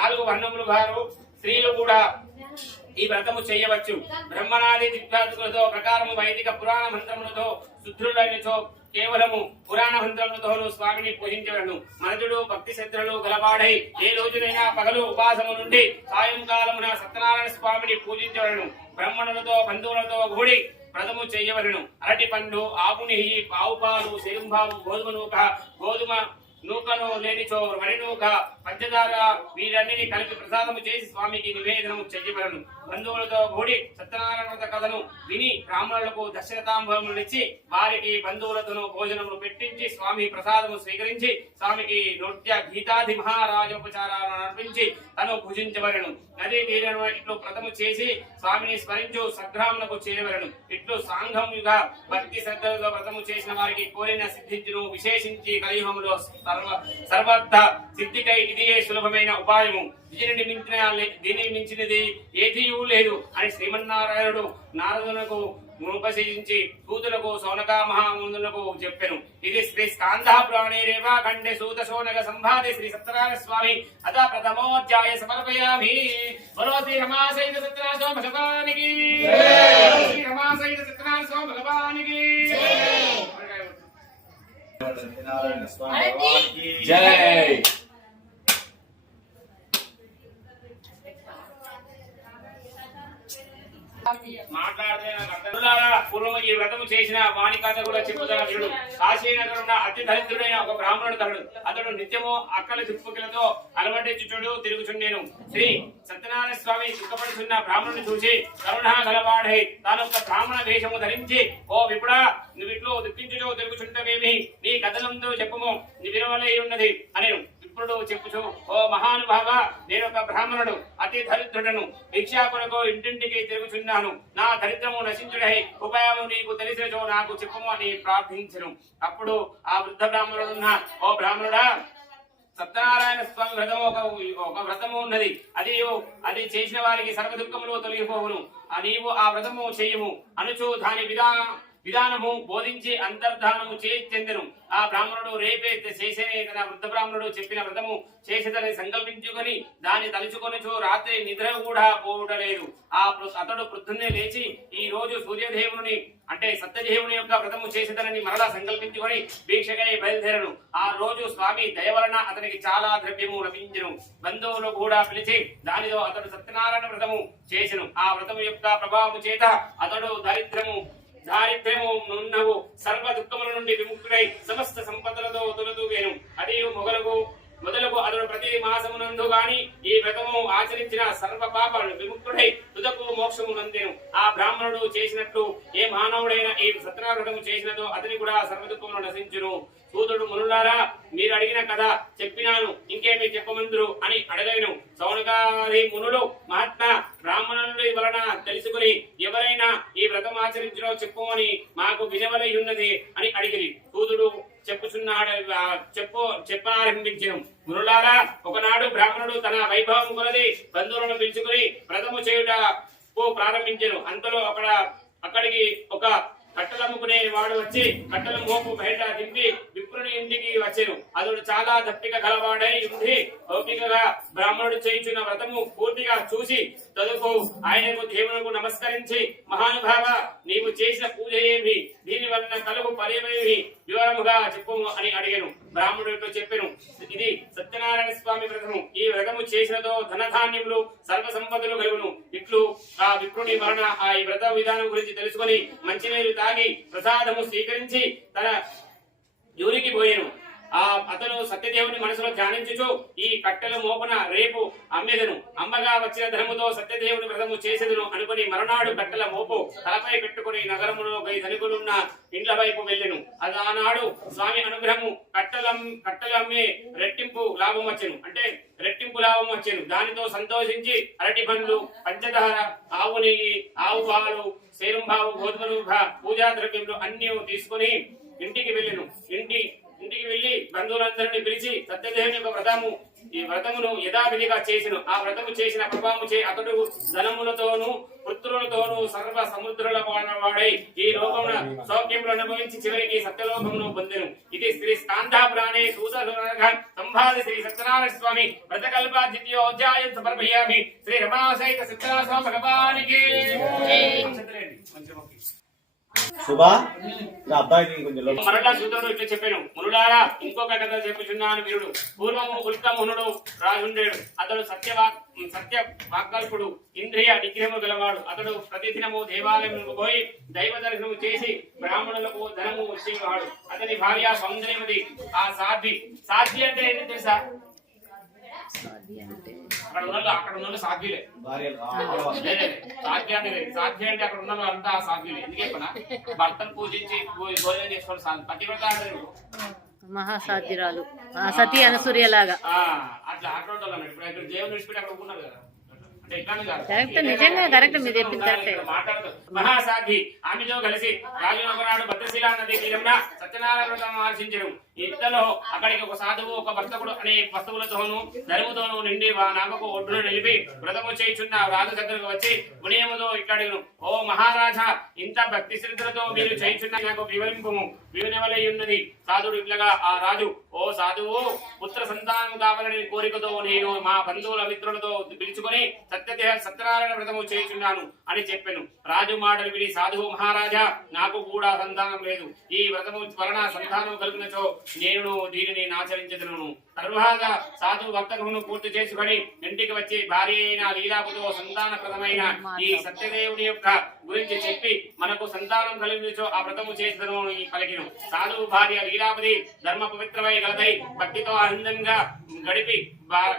4 వర్ణములు గారు స్త్రీలు కూడా ఈ వ్రతము చేయవచ్చు. బ్రహ్మణాది దిగ్భాతులతో ప్రకారము వైదిక పురాణ మంత్రములతో శుద్ధులైనచో కేవలము పురాణ మంత్రములతోనూ స్వామిని పూజించవలను. మనుజుడు భక్తి శ్రద్ధలు గలవాడై ఏ రోజునైనా పగలు ఉపాసము నుండి సాయంకాలమున సత్యనారాయణ స్వామిని పూజించవలను. బ్రాహ్మణులతో బంధువులతో కూడి వ్రతము చేయవలను. అరటి పండు, ఆవు నెయ్యి, ఆవు పాలు, సేంబావు, గోధుమ నూక, గోధుమ నూకను లేనిచో వరి నూక పంచదార వీరన్నిని కలిపి ప్రసాదము చేసి స్వామికి నివేదనము చెయ్యవలను. బంధువులతో కూడి సత్యనారాయణ వ్రత కథను విని బ్రాహ్మణులకు దక్షిణతాంబూలములు ఇచ్చి వారికి బంధువులతోనూ భోజనములు పెట్టించి స్వామి ప్రసాదము స్వీకరించి స్వామికి నృత్య గీతాది మహారాజోపచారాలను నడిపించి తను భుజించవలను. నదీ తీరను ఇట్లు వ్రతము చేసి స్వామిని స్మరించు సద్గ్రాములకు చేరవలను. ఇట్లు సాంఘముగా భక్తి శ్రద్ధలతో వ్రతము చేసిన వారికి కోరిన సిద్ధించును. విశేషించి కలియుగములో సర్వర్థ సిద్ధికై ఇదియే సులభమైన ఉపాయము. దీనిని మించినది ఏదీ లేదు అని శ్రీమన్నారాయణుడు నారదునకు ఉపశయించి సూతులకు సౌనక మహామునులకు చెప్పెను. ఇది శ్రీ స్కాంధ పురాణేరేవ ఖండే సూత శౌనక సంవాదే శ్రీ సత్యనారాయణ స్వామి అత ప్రథమోధ్యాయ సమర్పయామి. బలో శ్రీ రమాసైత సత్యనారాయణ స్వామి భగవానికి శ్రీ రమాసైత సత్యనారాయణ స్వామి భగవానికి జై. పూర్వం ఈ వ్రతము చేసిన వాణి కథ కూడా చెప్పుతారు. వీడు కాశీనగరంలో అతి దరిద్రుడైన ఒక బ్రాహ్మణుడు తరుడు. అతడు నిత్యము అక్కల దిప్పుకిలతో అలవటెచ్చుచుడు తిరుగుచుండేను. శ్రీ సత్యనారాయణ స్వామి దుఃఖపడుచున్న బ్రాహ్మణుని చూసి కరుణ గలవాడై తాను ఒక బ్రాహ్మణ వేషము ధరించి, ఓ విపుడా, నువ్విట్లో దుఃఖించుచో తిరుగుచుంటవేమి, నీ కథలందు చెప్పుము, నీ విలువలై ఉన్నది అనేను. విప్రుడు చెప్పుచు, ఓ మహానుభావ, నేను ఒక బ్రాహ్మణుడు, అతి దరిద్రుడను, భిక్షా కొరకు ఇంటింటికి తిరుగుచున్నాను. నా దరిద్రము నశించుడై ఉపాయము నీకు తెలిసినచో నాకు చెప్పుము అని ప్రార్థించను. అప్పుడు ఆ వృద్ధ బ్రాహ్మణుడున్న, ఓ బ్రాహ్మణుడా, సత్యనారాయణ స్వామి వ్రతము ఒక వ్రతము ఉన్నది. అది చేసిన వారికి సర్వ దుఃఖములు తొలగిపోవును. నీవు ఆ వ్రతము చెయ్యము అనుచు దాని విధానము బోధించి అంతర్ధానము చెందెను. ఆ బ్రాహ్మణుడు రేపే చేసేనే తన వృద్ధ బ్రాహ్మణుడు చెప్పిన వ్రతము చేసేదని సంకల్పించుకొని దాన్ని తలుచుకొనిచో రాత్రి నిద్ర కూడా పోవుటలేదు. అతడు ప్రొద్దున్నే లేచి ఈ రోజు సూర్యదేవుని అంటే సత్యదేవుని యొక్క వ్రతము చేసేదనని మరలా సంకల్పించుకొని దీక్షకై బయలుదేరను. ఆ రోజు స్వామి దయ వలన అతనికి చాలా ద్రవ్యము లభించెను. బంధువులు కూడా పిలిచి దానితో అతడు సత్యనారాయణ వ్రతము చేసెను. ఆ వ్రతము యొక్క ప్రభావము చేత అతడు దారిద్ర్యము నున్నవు సర్వ దుఃఖముల నుండి విముక్తుడై సమస్త సంపదలతో తొలతూగేను. అది మొదలకు అతడు ప్రతి మాసమునందు గాని ఈ వ్రతము ఆచరించిన సర్వ పాపాలను విముక్తుడై తుదకు మోక్షము నందెను. ఆ బ్రాహ్మణుడు చేసినట్లు ఏ మానవుడైన ఈ సత్యనారాయణ వ్రతము చేసినదో అతని కూడా సర్వ దుఃఖములు నశించును. సూతుడు, మునులారా, మీరు అడిగిన కథ చెప్పినాను, ఇంకేమి చెప్పమందురు అని అడగలేను. సౌనకాది మునులు మహాత్మా బ్రాహ్మణుడి వలన తెలుసుకుని ఎవరైనా ఈ వ్రతం ఆచరించినో చెప్పుమని మాకు వినవలై ఉన్నది అని అడిగిరి. సూతుడు చెప్పారంభించెను. మునులారా, ఒకనాడు బ్రాహ్మణుడు తన వైభవం కొలది బంధువులను పిలుచుకుని వ్రతము చేయుట ప్రారంభించెను. అంతలో అక్కడికి ఒక కట్టెలమ్ముకునే వాడు వచ్చి కట్టెల మోపు బయట దింపి విప్రుని ఇంటికి వచ్చెను. అతడు చాలా దప్పిక గలవాడై ఉండి ఓపికగా బ్రాహ్మణుడు చేయించిన వ్రతము పూర్తిగా చూసి తదుకు ఆయనకు దేవునికి నమస్కరించి, మహానుభావ, నీవు చేసిన పూజ ఏమి, దీని వలన కలుగు ఫలమేమి వివరముగా చెప్పుము అని అడిగాను. బ్రాహ్మణుడితో చెప్పెను, ఇది సత్యనారాయణ స్వామి వ్రతము. ఈ వ్రతము చేసినతో ధనధాన్యములు సర్వ సంపదలు కలుగును. ఇట్లు ఆ విప్రుని వలన ఆ ఈ వ్రత విధానం గురించి తెలుసుకొని మంచినీరు తాగి ప్రసాదము స్వీకరించి తన ఊరికి పోయెను. అతను సత్యదేవుని మనసులో ధ్యానించుచు ఈ కట్టెల మోపున రేపు అమ్మెదను, అమ్మగా వచ్చిన ధనముతో సత్యదేవుని వ్రతము చేసేదను అనుకుని మరునాడు కట్టెల మోపు తలపై పెట్టుకుని నగరములో ధనికులున్న ఇండ్ల వైపు వెళ్ళెను. ఆనాడు స్వామి అనుగ్రహము కట్టెలమ్మే రెట్టింపు లాభం వచ్చెను. దానితో సంతోషించి అరటి పండ్లు, పంచదార, ఆవు నెయ్యి, ఆవు పాలు, సేరుంబావు, గోధుమలు, పూజా ద్రవ్యములు అన్ని తీసుకుని ఇంటికి వెళ్ళెను. ఇంటికి వెళ్లి బంధువులందరినీ పిలిచి సత్యదేవుని యొక్క ఈ వ్రతమును యథావిధిగా చేసెను. ఆ వ్రతము చేసిన ప్రభావము చే అతడు ధనములతోనూ పుత్రులతోనూ సర్వ సముద్రుల వాడై ఈ లోకమున సౌఖ్యములు అనుభవించి చివరికి సత్యలోకమును పొందెను. ఇది శ్రీ స్కాంధ పురాణే సూత సంవాద శ్రీ సత్యనారాయణ స్వామి వ్రతకల్ప ద్వితీయోధ్యాయం సమర్పయామి. శ్రీ రమాసహిత సత్యనారాయణ స్వామి భగవానికి శుభా నా అబ్బాయికి కొంచెం మరలా సూతుడు ఇట్లా చెప్పాను, మునులారా ఇంకొక కథ చెప్పుచున్నాను వీరుడు. పూర్వము ఉల్కమునుడు రాజుండేడు. అతడు సత్య వాక్కల్పుడు, ఇంద్రియ నిగ్రహము గలవాడు. అతడు ప్రతిదినము దేవాలయములకు పోయి దైవ దర్శనము చేసి బ్రాహ్మణులకు ధనము వచ్చేవాడు. అతని భార్య సౌందర్యమది. ఆ సాధ్వి అంటే ఏంటి తెలుసా? అక్కడ ఉన్న సాధ్యులే. సాధ్య అంటే అక్కడ ఉన్న అంతా సాధ్యులే. ఎందుకే భర్తను పూజించి భోజనం చేసుకోవడం సాధ్యం. పతివ్రత మహాసాధ్యురాలు సతీ అనసూయ లాగా అట్లా అక్కడ ఉంటారు. ఇప్పుడు ఇక్కడ దేవుని విడిచిపెట్టి అక్కడ ఉన్నారు కదా. కరెక్ట్, నిజంగా కరెక్ట్, మీరు చెప్పింది కరెక్టే. మహాసాధ్వి ఆమెతో కలిసి రాజు ఒకనాడు భద్రశిలా నది తీరంలో సత్యనారాయణ వ్రతం ఆచరించరు. ఇంతలో అక్కడికి ఒక సాధువు ఒక భక్తకుడు అనే వస్తువులతోనూ ధనముతోనూ నిండి నామకు ఒడ్డును నిలిపి వ్రతము చేయుచున్న రాజు దగ్గరకు వచ్చి వినయముతో ఇక్కడను, ఓ మహారాజా, ఇంత భక్తి శ్రద్ధలతో మీరు చేయుచున్న నాకు వివరింపుము, వినవలై ఉన్నది. సాధుడు ఇట్లగా ఆ రాజు, ఓ సాధువు, పుత్ర సంతానం కావాలని కోరికతో నేను మా బంధువుల మిత్రులతో పిలుచుకొని సత్యనారాయణ వ్రతము చేయుచున్నాను అని చెప్పాను. రాజు మాటలు విని సాధువు, మహారాజా, నాకు కూడా సంతానం లేదు. ఈ వ్రతము వలన సంతానం కలిగినచో నేను దీనిని ఆచరించదును. తరువాత సాధువు వర్తకమును పూర్తి చేసుకుని ఇంటికి వచ్చి భార్య అయిన లీలాపుతో సంతానప్రదమైన ఈ సత్యదేవుని యొక్క గురించి చెప్పి మనకు సంతానం కలిగినచో ఆ వ్రతము చేసదను పలికిను. సాధువు భార్య లీలాపతి ధర్మ పవిత్రమై గలదై భక్తితో ఆనందంగా గడిపి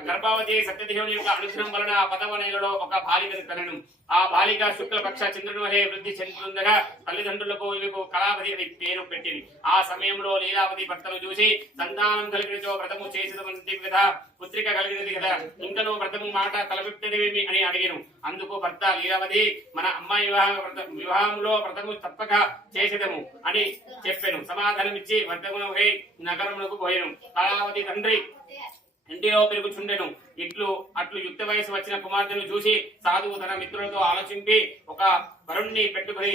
గర్భావతి సత్యదేవుని యొక్క అనుగ్రహం వలన పదవనేలలో ఒక బాలికను కనెను. ఆ బాలిక శుక్లపక్ష చంద్రుని వలె వృద్ధి చెందుతుండగా తల్లిదండ్రులకు ఈమెకు కళావతి అని పేరు పెట్టింది. ఆ సమయంలో లీలావతి భర్తను చూసి సంతానం కలిగినచో వ్రతము చేసేది కదా, పుత్రిక కలిగినది కదా, ఇంకనూ వ్రతము మాట తలపెట్టేదేమి అని అడిగాను. అందుకు భర్త, లీలావతి, మన అమ్మాయి వివాహంలో వ్రతము తప్పక చేసేదము అని చెప్పాను. సమాధానం ఇచ్చి వ్రతమునకై నగరమునకు పోయాను. కళావతి తండ్రి ఇంటిలో పెరుగుచుండెను. అట్లు యుక్త వయసు వచ్చిన కుమార్తెను చూసి సాధువు తన మిత్రులతో ఆలోచింపి ఒక వరుణ్ణి పెట్టుకుని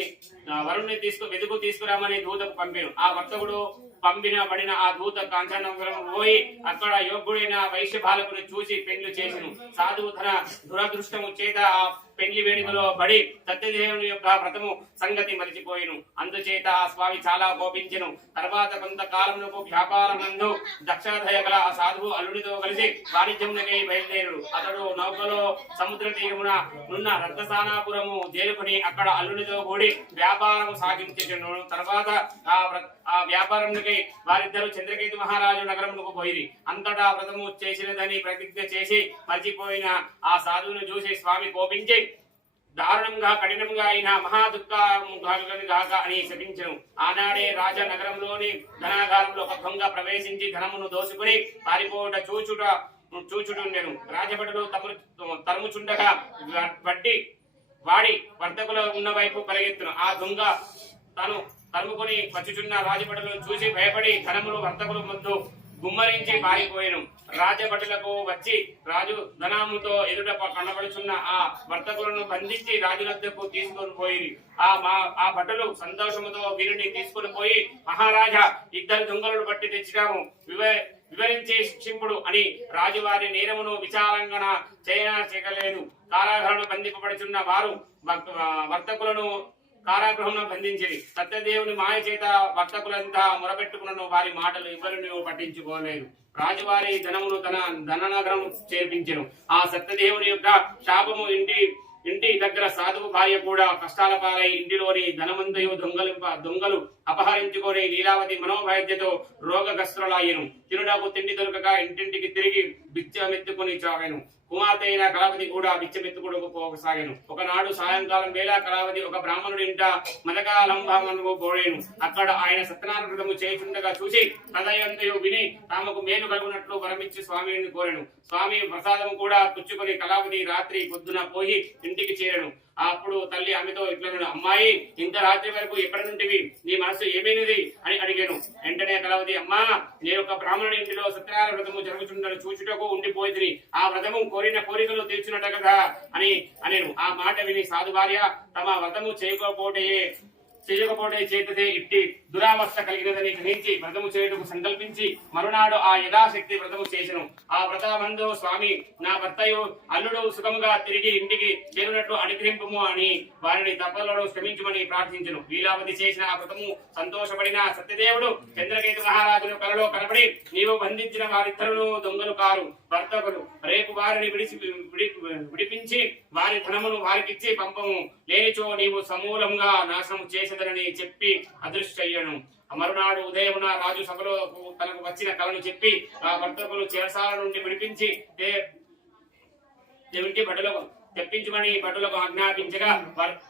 వరుణ్ణి వెతుకు తీసుకురామని దూతకు పంపాను. ఆ వర్తకుడు పంపినబడిన ఆ దూత కాంచనపురం పోయి అక్కడ యోగ్యుడైన వైశ్య బాలకుని చూసి పెళ్లి చేసెను. సాధువు తన దురదృష్టము చేత ఆ పెళ్లి వేడుకలో బడి సత్యదేవుని యొక్క వ్రతము సంగతి మరిచిపోయిను. అందుచేత ఆ స్వామి చాలా కోపించెను. తర్వాత కొంతకాలమునకు వ్యాపారమందు దక్షదయ గల ఆ సాధువు అల్లుడితో కలిసి వాణిజ్యమునకై బయలుదేరుడు. అతడు నౌకలో సముద్ర తీరమున నున్న రత్నసానాపురము చేరుకుని అక్కడ అల్లుడితో కూడి వ్యాపారము సాగించెను. తర్వాత ఆ వ్యాపారమునకై వారిద్దరూ చంద్రకేతు మహారాజు నగరమునకు పోయిరి. అంతటా వ్రతము చేసినదని ప్రతిజ్ఞ చేసి మర్చిపోయిన ఆ సాధువును చూసి స్వామి కోపించి దారుణంగా కఠినంగా అయిన మహాదుఃఖాక అని శపించను. ఆనాడే రాజా నగరంలోని ధనాగారంలో ఒక దొంగ ప్రవేశించి ధనమును దోసుకుని పారిపోవుట చూచుచుండెను. రాజభటులు తరుముచుండగా వాడి వర్తకులు ఉన్న వైపు పరిగెత్తును. ఆ దొంగ తను తరుముకొని వచ్చుచున్న రాజభటులను చూసి భయపడి ధనములు వర్తకుల ముందు గుమ్మరించి పారిపోయాను. రాజభటులకు వచ్చి రాజు ధనముతో ఎదుట కనబడుచున్న ఆ వర్తకులను బంధించి రాజునద్దకు తీసుకొని పోయి ఆ భటులు సంతోషముతో వీరిని తీసుకుని పోయి, మహారాజా, ఇద్దరు దొంగలను పట్టి తెచ్చినాము, వివరించి శిక్షింపుడు అని రాజువారి నేరమును విచారంగా చేయలేదు. కారాగారంలో బంధింపబడుచున్న వారు వర్తకులను కారాగృహంలో బంధించింది. సత్యదేవుని మాయ చేత వర్తకులంతా మొరపెట్టుకున్న వారి మాటలు ఎవరిని పట్టించుకోలేదు. రాజువారి ధనమును తన ధననగరం చేర్పించెను. ఆ సత్యదేవుని యొక్క శాపము ఇంటి దగ్గర సాధువు భార్య కూడా కష్టాల పాలై ఇంటిలోని ధనమంతయు దొంగలు అపహరించుకొని లీలావతి మనోభాద్యతో రోగగ్రస్తులయ్యను. తినుడకు తిండి దొరకక ఇంటింటికి తిరిగి బిచ్చమెత్తుకుని చావెను. కుమార్తె అయిన కళావతి కూడా బిచ్చమెత్తుకుడుకు పోసాగాను. ఒకనాడు సాయంకాలం వేళ కళావతి ఒక బ్రాహ్మణుడి ఇంట మదకాలంభమునకు పోయేను. అక్కడ ఆయన సత్యనారాయణ వ్రతము చేయుచుండగా చూసి హృదయంతయు విని తామకు మేలు కలుగునట్లు వరమిచ్చి స్వామిని కోరెను. స్వామి ప్రసాదము కూడా పుచ్చుకొని కళావతి రాత్రి పొద్దున పోయి ఇంటికి చేరెను. అప్పుడు తల్లి ఆమెతో ఇట్లా, అమ్మాయి, ఇంత రాత్రి వరకు ఎక్కడి నుండివి? నీ మనసు ఏమైనది అని అడిగాను. వెంటనే కళావతి, అమ్మా, నేను ఒక బ్రాహ్మణుడి ఇంటిలో సత్యనారాయణ వ్రతము జరుగుతుండను చూచుటకు ఉండిపోయింది. ఆ వ్రతము కోరిన కోరికలు తీర్చున్నట కదా అని అనేను. ఆ మాట విని సాధు భార్య తమ వ్రతము చేయకపోతే చేతదే ఇట్టి దురావస్థ కలిగినదని గ్రహించి వ్రతము చేయుటకు సంకల్పించి మరునాడు ఆ యథాశక్తి వ్రతము చేసెను. ఆ వ్రతమందు స్వామి నా భర్తయు అల్లుడు సుఖముగా తిరిగి ఇంటికి చేరినట్లు అనుగ్రహింపుము అని వారిని తప్పలలో శ్రమించమని ప్రార్థించెను. లీలావతి చేసిన ఆ వ్రతము సంతోషపడిన సత్యదేవుడు చంద్రకేతు మహారాజును కలలో కనబడి, నీవు బంధించిన వారిద్దరును దొంగలు కారు, వర్తకులు. రేపు వారిని విడిపించి వారి ధనమును వారికిచ్చి పంపము, లేనిచో నీవు సమూలంగా నాశనము చేసేదనని చెప్పి అదృశ్యయ్యను. మరునాడు ఉదయమున రాజు సభలో తనకు వచ్చిన కలను చెప్పి ఆ వర్తకులు చెరసాల నుండి విడిపించి దేవునికి భటులకు తెప్పించమని భటులకు ఆజ్ఞాపించగా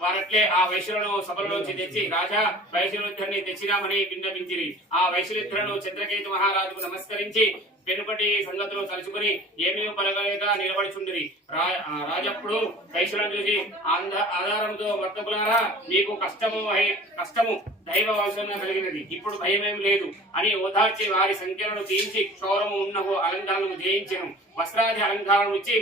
వారట్లే ఆ వైశ్యులను సభలోంచి తెచ్చి, రాజా వైశ్యులిద్దరిని తెచ్చినామని విన్నపించిరి. ఆ వైశ్యులిద్దరును చంద్రకేతు మహారాజుకు నమస్కరించి వెనుకటి సంగతులు తలుచుకుని ఏమీ పలకలేక నిలబడిచుండిరి. రాజప్పుడు వైశ్యులను చూసి, ఆధారంతో వర్తకులారా, మీకు కష్టము దైవ వశంగా కలిగినది, ఇప్పుడు భయమేమి లేదు అని ఓదార్చి వారి సంఖ్యలను తీయించి క్షౌరము ఉన్నహో అలంకారము చేయించెను. వస్త్రాది అలంకారం ఇచ్చి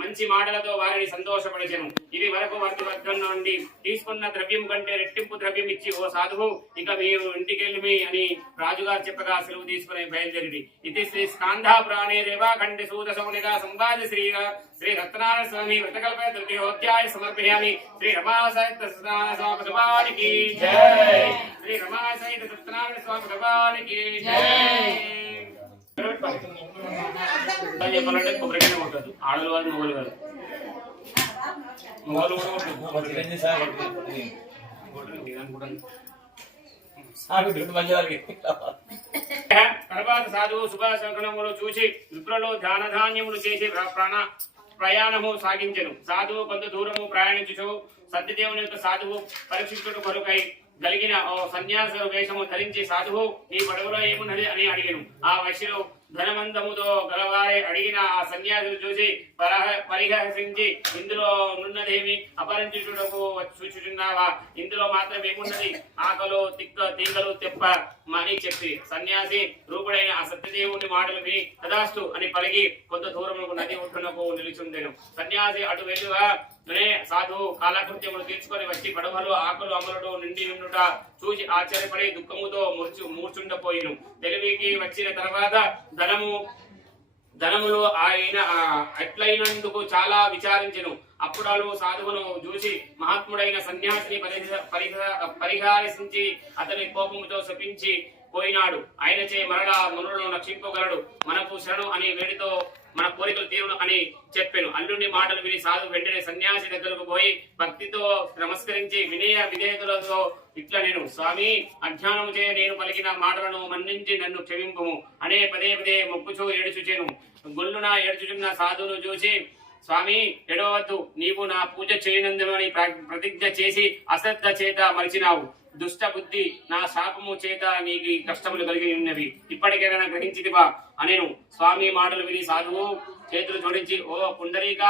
మంచి మాటలతో వారిని సంతోషపరిచెను. ఇది వరకు వారి వర్గం నుండి తీసుకున్న ద్రవ్యం కంటే రెట్టింపు ద్రవ్యం ఇచ్చి, ఓ సాధువు, ఇక మీరు ఇంటికెళ్ళి అని రాజుగారు చెప్పగా సెలవు తీసుకుని బయలుదేరి. ఇది శ్రీ స్కాంధ పురాణే రేవా ఖండే సూత సౌనిగా సంవాద శ్రీ రత్నారాయణ స్వామి వ్రతకల్ప తృతీయోధ్యాయ సమర్పయామి. శ్రీ రమాసహిత స్వామి భగవానికి జై. శ్రీ రమాసహిత సత్యనారాయణ స్వామి భగవానికి జై. చెప్పాలంటే కొబ్బరికాయ ఉంటుంది, ఆడలు వారు మొగలు గారు మొగలు తర్వాత సాధువు శుభాశంకరములు చూసి విప్రులు దానధాన్యములు చేసి ప్రయాణము సాగించెను. సాధువు కొంత దూరము ప్రయాణించుచు సత్యదేవుని యొక్క సాధువు పరీక్షించుట కొరకై కలిగిన ఓ సన్యాస వేషము ధరించి, సాధువు, నీ పడవలో ఏమున్నది అని అడిగాను. ఆ వైశ్యులు ధనవంతముతో గలవారే అడిగిన ఆ సన్యాసులు చూసి పరిహసించి, ఇందులో నున్నదేమి, అపహరించుటకు చూచుచున్నావా, ఇందులో మాత్రం ఏమున్నది, ఆకలు తీగలు తెప్ప అని చెప్పి సన్యాసి రూపుడైన ఆ సత్యదేవుని మాటలు విని తదాస్తు అని పలిగి కొంత దూరములకు నది ఒడ్డునకు నిలుచుండెను. సన్యాసి అటు వెళ్ళుగా సాధువు కాలకృత్యములు తీర్చుకొని వచ్చి పడవలు ఆకులు అమలుడు నిండి ఉండుట చూసి ఆశ్చర్యపడి దుఃఖముతో మూర్చుండపోయిను. తెలివికి వచ్చిన తర్వాత ధనములు ఆయన ఎట్లయినందుకు చాలా విచారించెను. అప్పుడు సాధువును చూసి మహాత్ముడైన సన్యాసిని పరిహాసించి అతని కోపముతో శపించి పోయినాడు. ఆయనచే మరలా మనులను రక్షింపగలడు, మనకు శరణు అని వేడితో మన కోరికలు తీరును అని చెప్పాను. అల్లుని మాటలు విని సాధు వెంటనే సన్యాసి దగ్గరకు పోయి భక్తితో నమస్కరించి వినయ విధేయతలతో ఇట్లా, నేను స్వామి, అజ్ఞానము చే నేను పలికిన మాటలను మన్నించి నన్ను క్షమింపుము అనే పదే పదే మొక్కుచూ ఏడుచుచేను. గొల్లున ఏడ్చుచున్న సాధువును చూసి, స్వామి, ఎడవద్దు, నీవు నా పూజ చేయనందునని ప్రతిజ్ఞ చేసి అశ్రద్ధ చేత మరిచినావు. దుష్ట బుద్ధి, నా శాపము చేత నీకు కష్టములు కలిగి ఉన్నవి, ఇప్పటికైనా గ్రహించిదివా అనేను. స్వామి మాటలు విని సాధువు చేతులు జోడించి, ఓ పుండరీక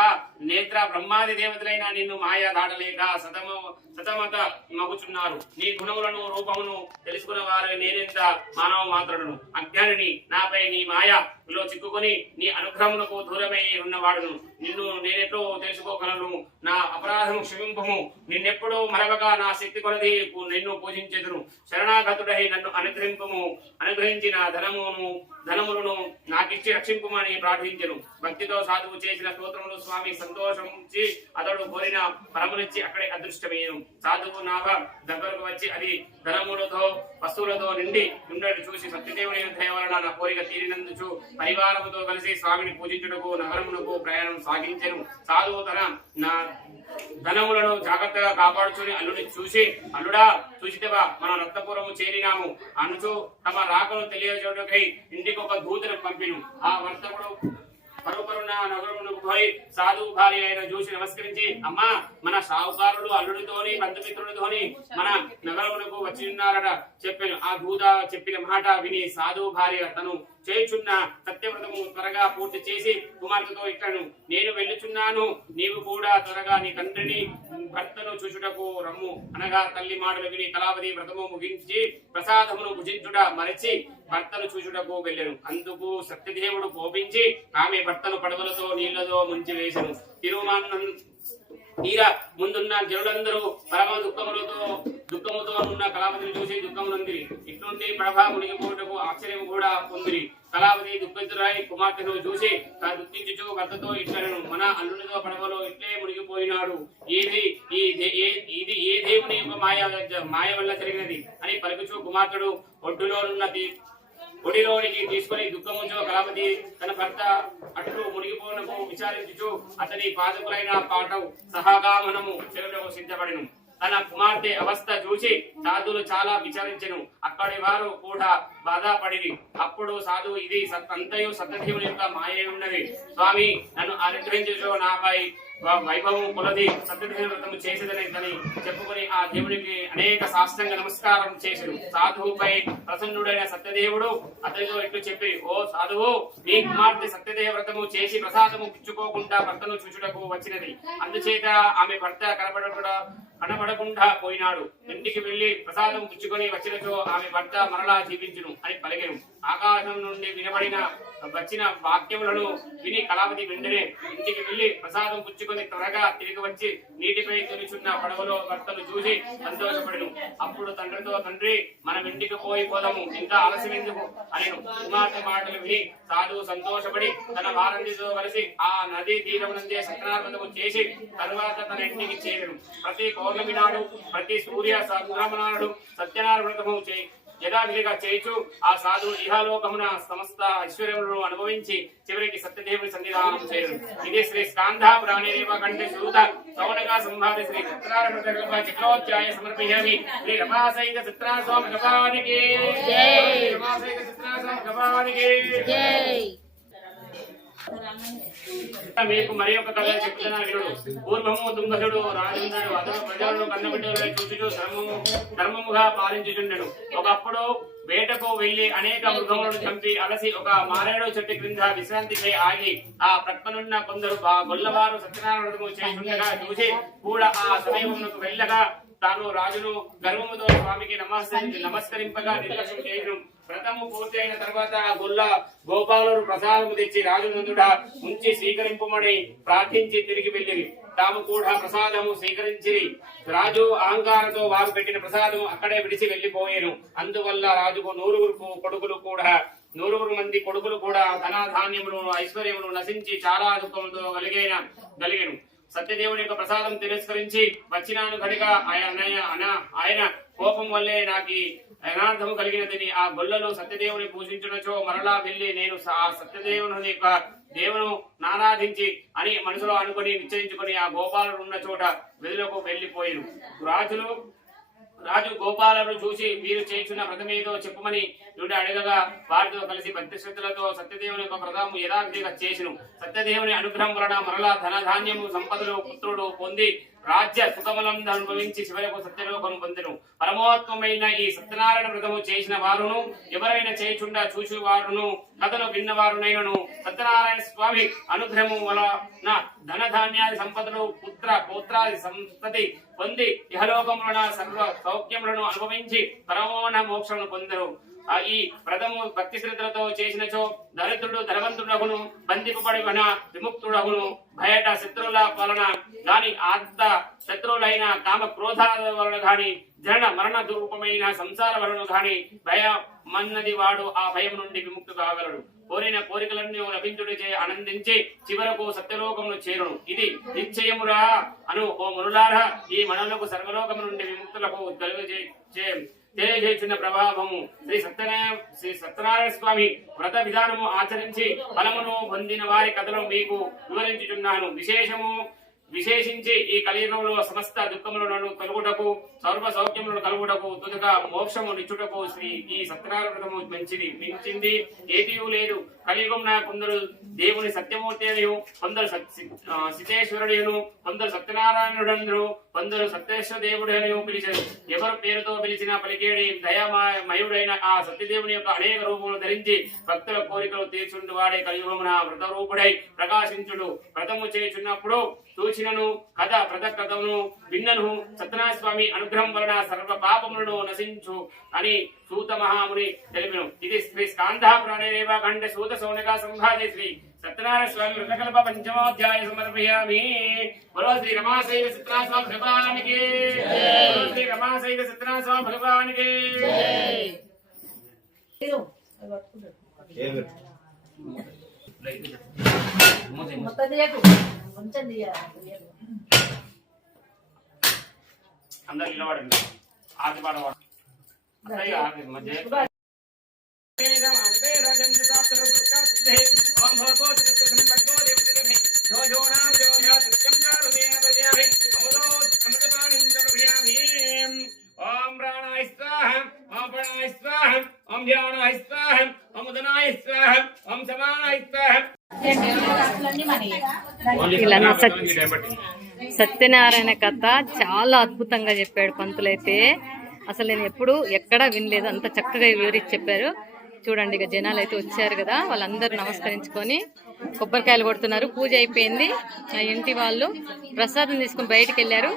నేత్ర బ్రహ్మాది దేవతలైన నిన్ను మాయా దాటలేక సతమత మగుచున్నారు. నీ గుణములను రూపమును తెలుసుకున్న వారు నేనెంత మానవ మాత్రులను, అజ్ఞానిని, నాపై నీ మాయలో చిక్కుకొని నీ అనుగ్రహమునకు దూరమై ఉన్నవాడును. నిన్ను నేనెట్లో తెలుసుకోగలను, నా అపరాధము క్షమింపము. నిన్నెప్పుడు మరవగా నా శక్తి కొలది నిన్ను పూజించెదును. శరణాగతుడై నన్ను అనుగ్రహించిన ధనములను నాకిచ్చి రక్షింపుమని ప్రార్థించెను. భక్తితో సాధువు చేసిన స్తోత్రములు స్వామి సంతోషించి అతడు కోరిన పరమునిచ్చి అక్కడే అదృష్టమయ్యను. సాధువు నాభ దగ్గరకు వచ్చి అది ధనములతో వస్తువులతో నిండి ఉండేట్టు చూసి సత్యదేవుని దయ వలన నా కోరిక తీరినందుచు పరివారముతో కలిసి స్వామిని పూజించుటకు నగరమునకు ప్రయాణం సాగించెను. సాధువు తన ధనములను జాగ్రత్తగా కాపాడుచుని అల్లుని చూసి, అల్లుడా, చూసితేవా, మన రక్తపురము చేరినాము అనుచు తమ రాకను తెలియజేయుటకై ఇంటికి ఒక దూతను పంపిను. ఆ వర్తకుడు పరుపరున నగరమునకు పోయి సాధువు భార్య అయిన చూసి నమస్కరించి, అమ్మా, మన సాహుకారుడు అల్లుడితోని బంధుమిత్రుడితోని మన నగరమునకు వచ్చి ఉన్నారట చెప్పాను. ఆ దూత చెప్పిన మాట విని సాధువు భార్య తను చేయుచున్న సత్యవ్రతము త్వరగా పూర్తి చేసి కుమార్తెతో ఇట్లను, నేను వెళ్ళుచున్నాను, నీవు కూడా త్వరగా నీ తండ్రిని భర్తను చూచుటకు రమ్ము అనగా తల్లి మాటలు విని కళావతి వ్రతము ముగించి ప్రసాదమును భుజించుట మరచి భర్తను చూచుటకు వెళ్ళెను. అందుకు సత్యదేవుడు కోపించి ఆమె భర్తను పడవలతో నీళ్లతో ముంచి వేసెను. తీరా ముందున్న జనులందరూ పరమ దుఃఖముతో ఉన్న కళావతిని చూసి దుఃఖమునందిరి. ఇట్లుండి ప్రభా మునిగిపోటకు ఆశ్చర్యం కూడా పొందిరి. కళావతి దుఃఖితురాయి కుమార్తెను చూసి తాను దుఃఖించుచు భర్తతో ఇట్లను, మన అల్లునితో పడవలో ఇట్లే మునిగిపోయినాడు, ఇది ఏ దేవుని యొక్క మాయ వల్ల జరిగినది అని పలుకుచు కుమార్తెడు ఒడిలోనికి తీసుకుని దుఃఖముంచు కళావతి తన భర్త అట్లు మునిగిపోనకు విచారించుచు అతని పాదకులైన పాఠం సహగామనము చెరువులకు సిద్ధపడిను. తన కుమార్తె అవస్థ చూసి సాధువులు చాలా విచారించెను. అక్కడి వారు కూడా బాధపడిరి. అప్పుడు సాధువు, ఇది అంతయు సత్యదేవుని యొక్క మాయ ఉన్నది. స్వామి, నన్ను అనుగ్రహించు, నాపై వైభవం కొలది సత్యదేవుని వ్రతము చేసేదని చెప్పుకుని ఆ దేవునికి అనేక సాష్టాంగ నమస్కారం చేసెను. సాధువుపై ప్రసన్నుడైన సత్యదేవుడు అతనితో ఇట్లు చెప్పి, ఓ సాధువు, నీ కుమార్తె సత్యదేవ వ్రతము చేసి ప్రసాదము పుచ్చుకోకుండా భర్తను చూచుటకు వచ్చినది. అందుచేత ఆమె భర్త కనబడకుండా పోయినాడు. ఇంటికి వెళ్లి ప్రసాదం పుచ్చుకొని వచ్చినచో ఆమె భర్త మరలా జీవించును అని పలికెను. ఆకాశం నుండి వచ్చిన వాక్యములను విని కళావతి వెంటనే ఇంటికి వెళ్లి ప్రసాదం పుచ్చుకొని త్వరగా తిరిగి వచ్చి నీటిపై తొలిచున్న పడవలో భర్తను చూసి సంతోషపడెను. అప్పుడు తండ్రితో, తండ్రి, మనం ఇంటికి పోదాము, ఇంకా ఆలస్యం ఎందుకు అని కుమార్తె మాటలు విని సాధువు సంతోషపడి తన వారందితో కలిసి ఆ నదీ తీరమునందే సత్యనారాయణ చేసి తరువాత తన ఇంటికి చేరెను. ప్రతి పౌర్ణమి నాడు, ప్రతి సూర్య సంగ్రమనాడు సత్యనారాయణ వ్రతము యథావిధిగా చేయించు ఆ సాధువు ఇహలోకమున సమస్త ఐశ్వర్యములను అనుభవించి చివరికి సత్యదేవుని సన్నిధానం చేయరు. ఇది శ్రీ స్కాంధ ప్రాణేరేవ కంఠ సూత సౌనక సంహారి శ్రీ సత్యనారాయణ చక్రోధ్యాయ సమర్పయామి. శ్రీ రమాసైత సత్యనారాయణ భగవానికి జై. రమాసైత సత్యనారాయణ భగవానికి జై. మీకు మరి ఒక కథ చెప్తున్నాను వినుడు. పూర్వము తుంగసుడు రాజేంద్రుడు అతను ప్రజలను కన్నబిడ్డలపై చూచుచూ ధర్మముగా పాలించుచుండెను. ఒకప్పుడు వేటకు వెళ్లి అనేక మృగములను చంపి అలసి ఒక మారేడు చెట్టు క్రింద విశ్రాంతిపై ఆగి ఆ ప్రక్కనున్న కొందరు గొల్లవారు సత్యనారాయణ చేస్తుండగా చూసి కూడా ఆ సమయమునకు వెళ్ళగా తాను రాజును గర్వముతో స్వామికి నమస్కరింపగా నిర్లక్ష్యం చేయడం. వ్రతము పూర్తి అయిన తర్వాత గోపాలుడు ప్రసాదము తెచ్చి రాజు నందుట ఉంచి స్వీకరింపమని ప్రార్థించి తిరిగి వెళ్ళిరి. తాము కూడా ప్రసాదము స్వీకరించి రాజు అహంకారంతో వారు పెట్టిన ప్రసాదము అక్కడే విడిచి వెళ్లిపోయాను. అందువల్ల రాజుకు 100 మంది కొడుకులు కూడా ధనధాన్యములు ఐశ్వర్యములు నశించి చాలా దుఃఖములతో కలిగేను. సత్యదేవుని యొక్క ప్రసాదం తిరస్కరించి వచ్చినాను గడిగా ఆయన కోపం వల్లే నాకు అనార్థము కలిగినదని ఆ గొల్లలో సత్యదేవుని పూజించునచో మరలా వెళ్లి నేను ఆ సత్యదేవుని యొక్క దేవును నారాధించి అని మనసులో అనుకుని నిశ్చయించుకుని ఆ గోపాలుడు ఉన్న చోట వెదులకు వెళ్లిపోయారు. రాజు గోపాలను చూసి మీరు చేస్తున్న వ్రతమేదో చెప్పమని అడగగా వారితో కలిసి భక్తి శ్రద్ధలతో సత్యదేవుని యొక్క వ్రతము యథావిధిగా చేసిను. సత్యదేవుని అనుగ్రహం వలన మరలా ధనధాన్యము సంపదలు పుత్రుడు పొంది రాజ్య సుఖములను అనుభవించి చివరకు సత్యలోకం పొందెను. పరమోత్తమైన ఈ సత్యనారాయణ వ్రతము చేసిన వారును ఎవరైనా చేయుచుండా చూసి వారును కథను విన్నవారునైనను సత్యనారాయణ స్వామి అనుగ్రహము వలన ధనధాన్యాది సంపదలు పౌత్రాది సంతతి పొంది ఇహలోకములన సర్వ సౌఖ్యములను అనుభవించి పరమోన మోక్షమును పొందరు. ఈ వ్రతము భక్తి శ్రద్ధలతో చేసినచో దరిద్రుడు ధనవంతుడగును, బంధింపబడి విముక్తుడగును. బయట శత్రువుల వలన గాని ఆత్మ శత్రువులైన కామ క్రోధాల వలన గాని జన మరణ రూపమైన సంసార వలన గాని భయమన్నది వాడు ఆ భయం నుండి విముక్తి కాగలడు. కోరిన కోరికలన్నీ లభించుడిచే ఆనందించి చివరకు సత్యలోకమును చేరును. ఇది నిశ్చయమురా అను ఓ మునులారా, ఈ మనలకు సర్వలోకము నుండి విముక్తులకు తెలియజేస్తున్న ప్రభావము శ్రీ సత్యనారాయణ స్వామి వ్రత విధానము ఆచరించి ఫలమును పొందిన వారి కథను మీకు వివరించుచున్నాను. విశేషించి ఈ కలియుగంలో సమస్త దుఃఖములను కలుగుటకు సర్వ సౌఖ్యములను కలుగుటకు తుదగా మోక్షము నిచ్చుటకు ఈ సత్యనారాయణ వ్రతము మించింది ఏదీ లేదు. కలియుగంన కొందరు దేవుని సత్యమూర్తి అనియు, కొందరు సితేశ్వరుడు, కొందరు సత్యనారాయణుడు, కొందరు సత్యేశ్వర దేవుడు అని పిలిచారు. ఎవరు పేరుతో పిలిచినా పలికేడి దయామయుడైన ఆ సత్యదేవుని యొక్క అనేక రూపములు ధరించి భక్తుల కోరికలు తీర్చుండు వాడే కలియుగమున వ్రత రూపుడై ప్రకాశించుడు. వ్రతము చేయుచున్నప్పుడు సూచనను వ్రత కథను విన్నను సత్యనారాయణ స్వామి అనుగ్రహం వలన సర్వ పాపములను నశించు అని సూత మహాముని తెలిపెను. ఇది శ్రీ స్కాంధ ప్రాణేరేవ ఖండ సూత సౌనక సంభాజే శ్రీ సత్యనారాయణ స్వామి వృతకల్ప పంచమోధ్యాయ సమర్పయామి. బలో శ్రీ రమాశైవ సత్యనారాయణ స్వామి భగవానికి, బలో శ్రీ రమాశైవ సత్యనారాయణ స్వామి భగవానికి. అందరూ నిలబడండి. ఆది పాడవాడు మధ్య ఓం ప్రాణాయ స్వాహ, ఓం ప్రాణాయ స్వాహ, ఓం ధ్యానాయ స్వాహ, ఓం ఉదనాయ స్వాహ, ఓం సమానాయ స్వాహ. సత్యనారాయణ కథ చాలా అద్భుతంగా చెప్పాడు పంతులైతే. అసలు నేను ఎప్పుడు ఎక్కడా వినలేదు, అంత చక్కగా వివరించి చెప్పారు. చూడండి, ఇక జనాలు అయితే వచ్చారు కదా, వాళ్ళందరూ నమస్కరించుకొని కొబ్బరికాయలు కొడుతున్నారు. పూజ అయిపోయింది. ఆ ఇంటి వాళ్ళు ప్రసాదం తీసుకుని బయటికి వెళ్ళారు.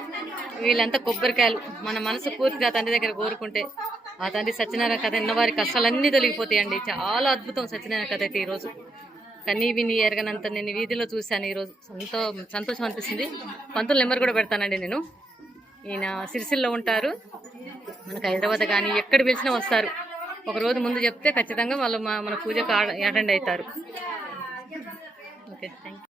వీళ్ళంతా కొబ్బరికాయలు, మన మనసు పూర్తిగా తండ్రి దగ్గర కోరుకుంటే ఆ తండ్రి సత్యనారాయణ కథ విన్నవారికి కష్టాలన్నీ తొలగిపోతాయండి. చాలా అద్భుతం సత్యనారాయణ కథ అయితే ఈరోజు. కన్నీ విని ఎరగనంత నేను వీధిలో చూశాను ఈరోజు. సంతోషం అనిపిస్తుంది. పంతుల నెంబర్ కూడా పెడతానండి నేను. ఈయన సిరిసిల్లో ఉంటారు. మనకు హైదరాబాద్ కానీ ఎక్కడ పిలిచినా వస్తారు. ఒక రోజు ముందు చెప్తే ఖచ్చితంగా వాళ్ళు మన పూజకు అటెండ్ అవుతారు. Okay, thank you.